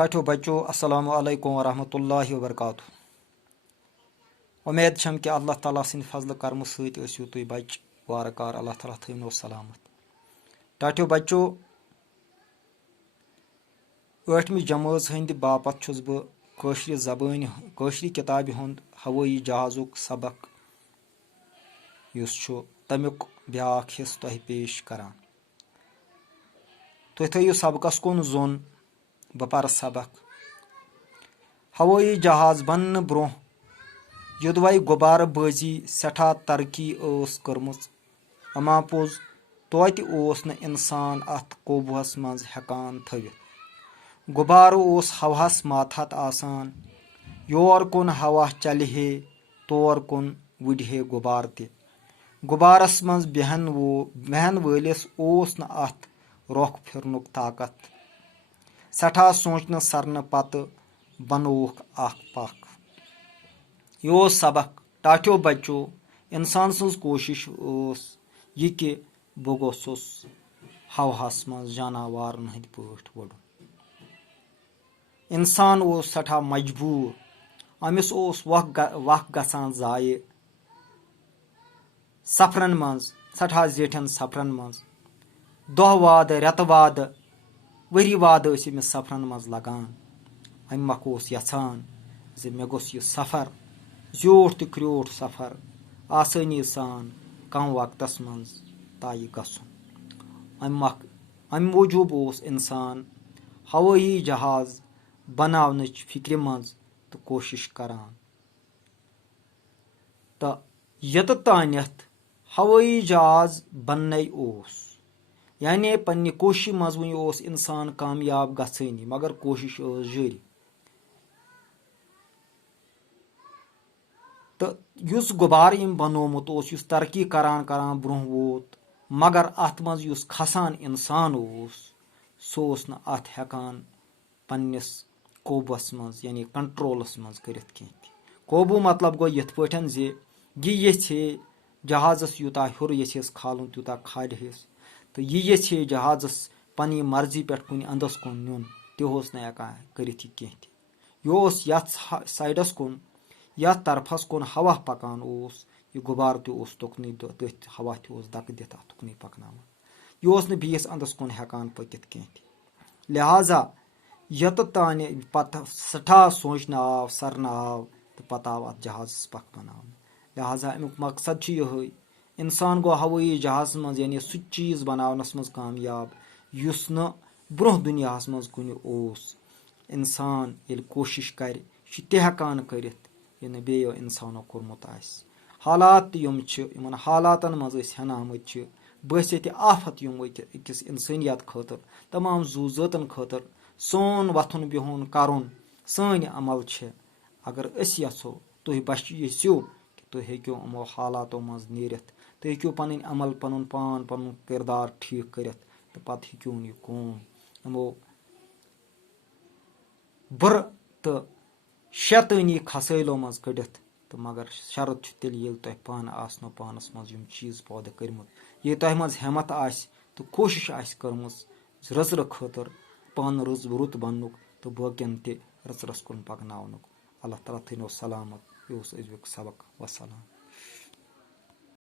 टाठो बच्चों अस्सलामु अलैकुम वरहमतुल्लाहि वबरकातुहू। उम्मीद छम कि अल्लाह ताला सिंद फजल करम सत ٲسِو तुई बच वारकार अल्लाह ताला थैनो सलामत। टाठो बच्चों 8वीं जमात हंद बापत छुस बह कौशर जबान कौशर किताबि हुंद हवाई जहाजुक सबक युस छु तमिक ब्याख हिस्स तह पेश करान। तुह थयु सबकस कुन जोन बह पर सबक। हवाई जहाज बनन ब्रोह युदवै गुब्बार बाजी सठा तरक्की कर्मच अमा पोज तोत न इंसान अथ कोबुहस मज हेकान थवित। गुब्बार हवाहस मातहत आसान योर कुन हवा चलहे तोर कुन वुडहे गुब्बार ते। गुब्बारस मज बहन वलिस न अथ रोख फिरनुक ताकत। सठा सोचन सरन पत बनोख अख पख। यो सबक टाठो बच्चों इंसान सज कोशिश यह कि बह गोसुस हवाहस मज जानवारन हंद पठ वुडुन। इंसान सठा मजबूर अमिस वख गसान जाये सफरन मज सठा जेठन सफरन मज दह वाद रेत वाद वरी वाद अमिस सफरन मज लगान। अमि मख यछान जे मे गोस यह सफर ज्योठ तो क्रोठ सफर आसानी सान कम वक्तस मज तय गसुन। अमि मूजूब इंसान हवाई जहाज बनावनच फिक्र मज तो कोशिश करान। तो यत तानथ हवाई जहाज बनने यानी पन्ने कोशिश मज वन इंसान कामयाब गनी मगर कोशिश जारी। तो युस गुब्बार इम बनोमुत युस तरक्की करान करान ब्रोह वोत मगर अत मज युस खसान इंसान सो न अत हेकान पन्निस कोबस मज यानी कंट्रोलस मज करित कहीं। कोबू मतलब गो यथ पठन जे यह यछे जहाजस यूता हुर यछेस खालुन तूता खालहेस। तो यह यछे जहाजस पनी मर्जी पे कुन अंदस कुन नुन तोस न हेकान करित कहीं। यह यथ साइडस कुन यथ तरफस कुन हवा पकान यह गुब्बार तुकन तथ हवा दक दित तुकन पकनान यह न बीस अंदस कुन हेकान पकित कहीं। लिहाजा यत तान पत सठा सोचन आव सरन आव तो पत आव अत जहाजस पख बनान। लिहाजा अमुक मकसद यह इंसान गो हवाई जहाज मज यानी सह चीज बनावनस मज कामयाब युस न ब्रोह दुनियाहस मज कुन इंसान ये कोशिश कर हेकान करित यह न बेयो इंसानो कोरमुत आसि। हालात यम हालातन मज हेन आमत बहसियत आफत यम अकिस इंसानियत खतर तमाम जू ज़ातन खतर सोन वथुन बिहुन करुन सन अमल अगर अस यछो तुह यछो कि तुह हेक्यो यमो हालातो मज नीरित तुह हेक्यो पन अमल पनुन पान पनुन किरदार ठीक करित तो पत हेक्यो यह कौम यमो बुर तो शैतानी खसैलो मज कड़ित। तो मगर शरत तेल ये तुह पान आसनो पानस मज यम चीज पौधे कर्मुत ये तुह मज हिम्मत आस तो कोशिश आस कर्मस रजर खतर पान रुत बननुक तो बाकियन ते रजरस कुन पकनावनुक। अल्लाह ताला थैनो सलामत। यह अजुक सबक वसलाम।